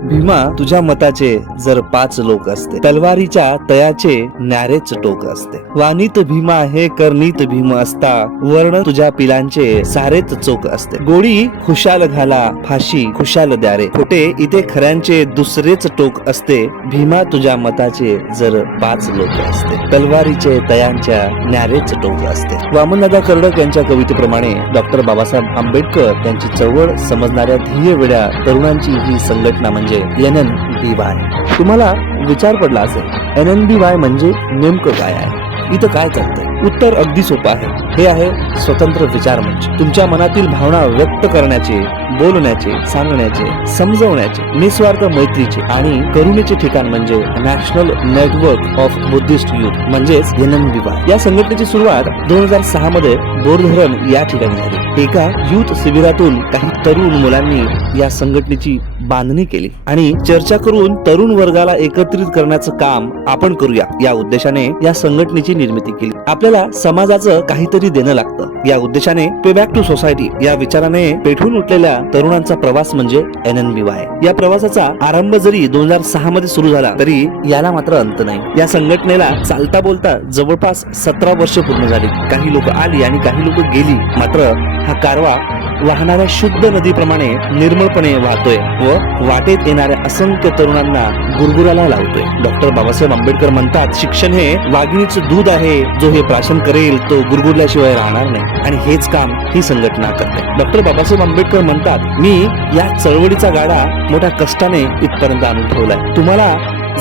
भीमा तुझ्या मताचे जर 5 लोक असते, तलवारीच्या तयाचे न्यारेच टोक असते. वाणीत भीमा आहे करनीत भीम असता, वर्ण तुझ्या पिलांचे सारेच चोक असते. गोळी खुशाल घाला फाशी खुशाल द्या रे, खोटे इथे खऱ्यांचे दुसरेच टोक असते. भीमा तुझ्या मताचे जर 5 लोक असते, तलवारीचे तयांच्या न्यारेच टोक असते. वामनदादा कर्डक यांच्या कवितेप्रमाणे डॉक्टर बाबासाहेब आंबेडकर यांची चळवळ समजणाऱ्या ध्येय वेड्या तरुणांची ही संघटना म्हणजे NNBY. तुम्हाला विचार पडला असेल NNBY म्हणजे नेमकं काय आहे, इथं काय चालतंय? उत्तर अगदी सोपं आहे. हे आहे स्वतंत्र विचार मंच. तुमच्या मनातील भावना व्यक्त करण्याचे, बोलण्याचे, सांगण्याचे, समजवण्याचे, निस्वार्थ मैत्रीचे आणि करुणेचे ठिकाण म्हणजे national network of Buddhist youth म्हणजेच NNBY. या संघटनेची सुरुवात 2006 मध्ये बोरधरण या ठिकाणी झाली. एका युथ शिबिरातून काही तरुण मुलांनी या संघटनेची बांधणी केली आणि चर्चा करून तरुण वर्गाला एकत्रित करण्याचं काम आपण करूया या उद्देशाने या संघटनेची निर्मिती केली. आपल्याला समाजाचं काहीतरी देणं लागतं या उद्देशाने पे बॅक टू सोसायटी या विचाराने पेठून उठलेल्या तरुणांचा प्रवास म्हणजे NNBY. या प्रवासाचा आरंभ जरी 2006 मध्ये सुरू झाला तरी याला मात्र अंत नाही. या संघटनेला चालता बोलता जवळपास 17 वर्ष पूर्ण झाली. काही लोक आली आणि काही लोक गेली, मात्र हा कारवा वाहणाऱ्या शुद्ध नदीप्रमाणे निर्मळपणे वाहतोय व वाटेत येणाऱ्या असंख्य तरुणांना गुरगुराला लावतोय. डॉक्टर बाबासाहेब आंबेडकर म्हणतात, शिक्षण हे वाघिणीचं दूध आहे, जो हे प्राशन करेल तो गुरगुरल्याशिवाय राहणार नाही. आणि हेच काम ही संघटना करते. डॉक्टर बाबासाहेब आंबेडकर म्हणतात, मी या चळवळीचा गाडा मोठ्या कष्टाने इथपर्यंत आणून ठेवलाय. तुम्हाला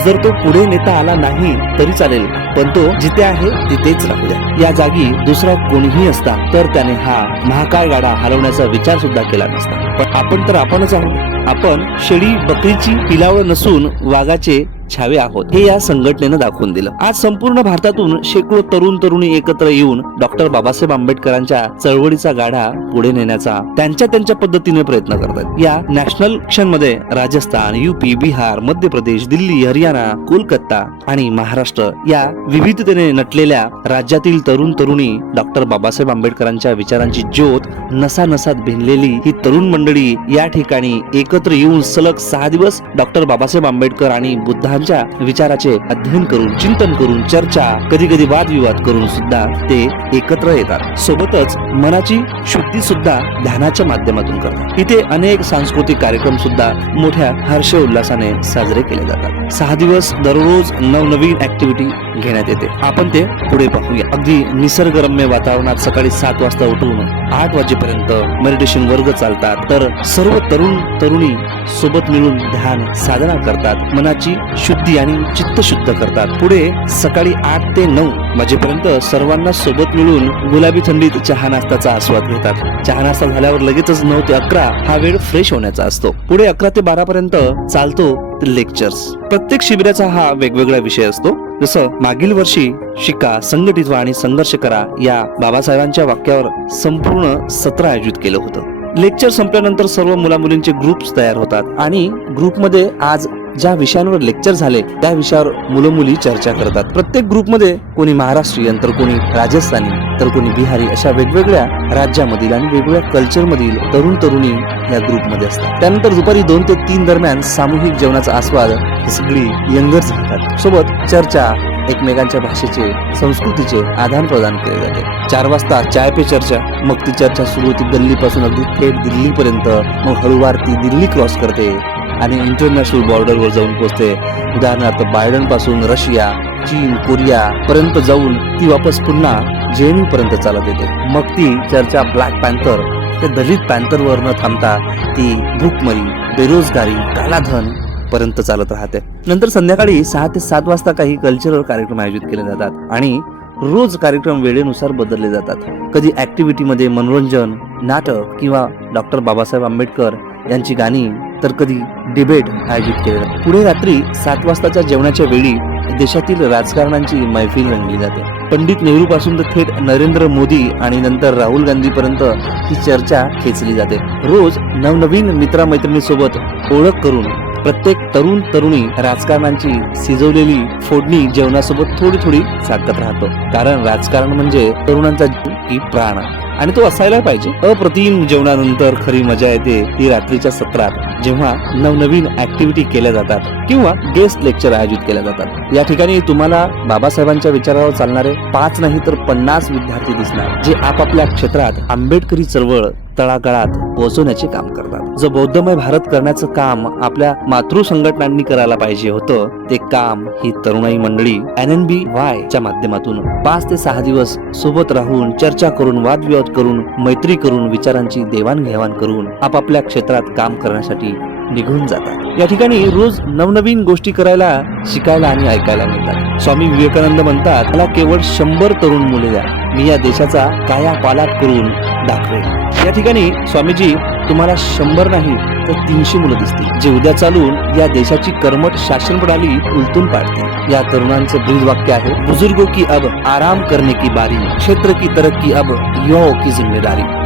जर तो पुढे नेता आला नाही तरी चालेल, पण तो जिथे आहे तिथेच राहू द्या. या जागी दुसरा कोणीही असता तर त्याने हा महाकाय गाडा हलवण्याचा विचार सुद्धा केला नसता. पण आपण तर आपणच आहोत. आपण शेळी बकरीची पिलावळ नसून वाघाचे छावे आहोत हे या संघटनेनं दाखवून दिलं. आज संपूर्ण भारतातून शेकडो तरुण तरुणी एकत्र येऊन डॉक्टर बाबासाहेब आंबेडकरांच्या चळवळीचा गाडा पुढे नेण्याचा त्यांच्या पद्धतीने प्रयत्न करतात. या नॅशनल ऍक्शन मध्ये राजस्थान, UP, बिहार, मध्य प्रदेश, दिल्ली, हरियाणा, कोलकाता आणि महाराष्ट्र या विविधतेने नटलेल्या राज्यातील तरुण तरुणी डॉक्टर बाबासाहेब आंबेडकरांच्या विचारांची ज्योत नसानसात भिनलेली ही तरुण मंडळी या ठिकाणी एकत्र येऊन सलग 6 दिवस डॉक्टर बाबासाहेब आंबेडकर आणि बुद्धांच्या विचाराचे अध्ययन करून, चिंतन करून, चर्चा, कधी कधी वादविवाद करून सुद्धा ते एकत्र येतात. सोबतच मनाची शुद्धी सुद्धा ध्यानाच्या माध्यमातून करतात. इथे अनेक सांस्कृतिक कार्यक्रम सुद्धा मोठ्या हर्ष उल्हासाने साजरे केले जातात. 6 दिवस दररोज नवनवीन ऍक्टिव्हिटी घेण्यात येते. आपण ते पुढे पाहूया. अगदी निसर्गरम्य वातावरणात सकाळी 7 वाजता उठून 8 वाजेपर्यंत मेडिटेशन वर्ग चालतात. तर सर्व तरुण तरुणी सोबत मिळून ध्यान साधना करतात, मनाची शुद्धी आणि चित्त शुद्ध करतात. पुढे सकाळी 8 ते 9 वाजेपर्यंत सर्वांना सोबत मिळून गुलाबी थंडीत चहा नाश्त्याचा आस्वाद घेतात. चहा नाश्ता झाल्यावर लगेचच 9 ते 11 हा वेळ फ्रेश होण्याचा असतो. पुढे 11 ते 12 पर्यंत चालतो लेक्चर्स. प्रत्येक शिबिराचा हा वेगवेगळा विषय असतो. जसं मागील वर्षी शिका, संघटित व्हा आणि संघर्ष करा या बाबासाहेबांच्या वाक्यावर संपूर्ण सत्र आयोजित केलं होतं. लेक्चर संपल्यानंतर सर्व मुला मुलींचे ग्रुप्स तयार होतात आणि ग्रुपमध्ये आज ज्या विषयांवर लेक्चर झाले त्या विषयावर मुलं मुली चर्चा करतात. प्रत्येक ग्रुपमध्ये कोणी महाराष्ट्रीयन, तर कोणी राजस्थानी, तर कोणी बिहारी अशा वेगवेगळ्या राज्यामधील आणि वेगवेगळ्या कल्चर मधील तरुण तरुणी या ग्रुपमध्ये असतात. त्यानंतर दुपारी 2 ते 3 दरम्यान सामूहिक जेवणाचा आस्वाद ही सगळी यंगर्स घेतात. सोबत चर्चा, एकमेकांच्या भाषेचे, संस्कृतीचे आदान प्रदान केले जाते. 4 वाजता चाय पे चर्चा. मग ती चर्चा सुरू होती दिल्लीपासून अगदी थेट दिल्लीपर्यंत. मग हळूवार ती दिल्ली क्रॉस करते आणि इंटरनॅशनल बॉर्डरवर जाऊन पोहोचते. उदाहरणार्थ बायडन पासून रशिया, चीन, कोरिया पर्यंत जाऊन ती वापस पुन्हा JNU पर्यंत चालत येते. मग ती चर्चा ब्लॅक पॅन्थर ते दलित पॅन्थर वर न थांबता ती भूकमरी, बेरोजगारी, कालाधन पर्यंत चालत राहते. नंतर संध्याकाळी 6 ते 7 वाजता काही कल्चरल कार्यक्रम आयोजित केले जातात आणि रोज कार्यक्रम वेळेनुसार बदलले जातात. कधी ऍक्टिव्हिटी मध्ये मनोरंजन, नाटक किंवा डॉक्टर बाबासाहेब आंबेडकर यांची गाणी, तर कधी डिबेट आयोजित केले जाते. पुढे रात्री 7 वाजताच्या जेवणाच्या वेळी देशातील राजकारणांची मैफिल रंगली जाते. पंडित नेहरू पासून तर थेट नरेंद्र मोदी आणि नंतर राहुल गांधी पर्यंत ही चर्चा खेचली जाते. रोज नवनवीन मित्रमैत्रिणींसोबत ओळख करून प्रत्येक तरुण तरुणी राजकारणांची शिजवलेली फोडणी जेवणासोबत थोडी थोडी चाकत राहतो. कारण राजकारण म्हणजे तरुणांचा जीव की प्राण. आणि तो असायला पाहिजे. अप्रतिम जेवणानंतर खरी मजा येते ती रात्रीच्या सत्रात, जेव्हा नवनवीन ऍक्टिव्हिटी केल्या जातात किंवा गेस्ट लेक्चर आयोजित केल्या जातात. या ठिकाणी तुम्हाला बाबासाहेबांच्या विचारावर चालणारे 5 नाही तर 50 विद्यार्थी दिसणार, जे आपापल्या क्षेत्रात आंबेडकरी चळवळ तळागाळात पोहोचवण्याचे काम करतात. जो बौद्धमय भारत करण्याचं काम आपल्या मातृ संघटनांनी करायला पाहिजे होतं, ते काम ही तरुणाई मंडळी NNBY च्या माध्यमातून 5 ते 6 दिवस सोबत राहून चर्चा करून, वादविवाद करून, मैत्री करून, विचारांची देवाणघेवाण करून आपापल्या क्षेत्रात काम करण्यासाठी निघून जातात. या ठिकाणी रोज नवनवीन गोष्टी करायला, शिकायला आणि ऐकायला मिळतात. स्वामी विवेकानंद म्हणतात, मला केवळ 100 तरुण मुले द्या, मी या देशाचा कायापालट करून दाखवेन. या ठिकाणी स्वामीजी तुम्हाला 100 नाही तर 300 मुलं दिसतील, जे उद्या चालून या देशाची कर्मठ शासन प्रणाली उलटून पाडतील. या तरुणांचं ब्रीद वाक्य आहे, बुजुर्गों की अब आराम करने की बारी, क्षेत्र की तरक्की अब युवाओं की जिम्मेदारी.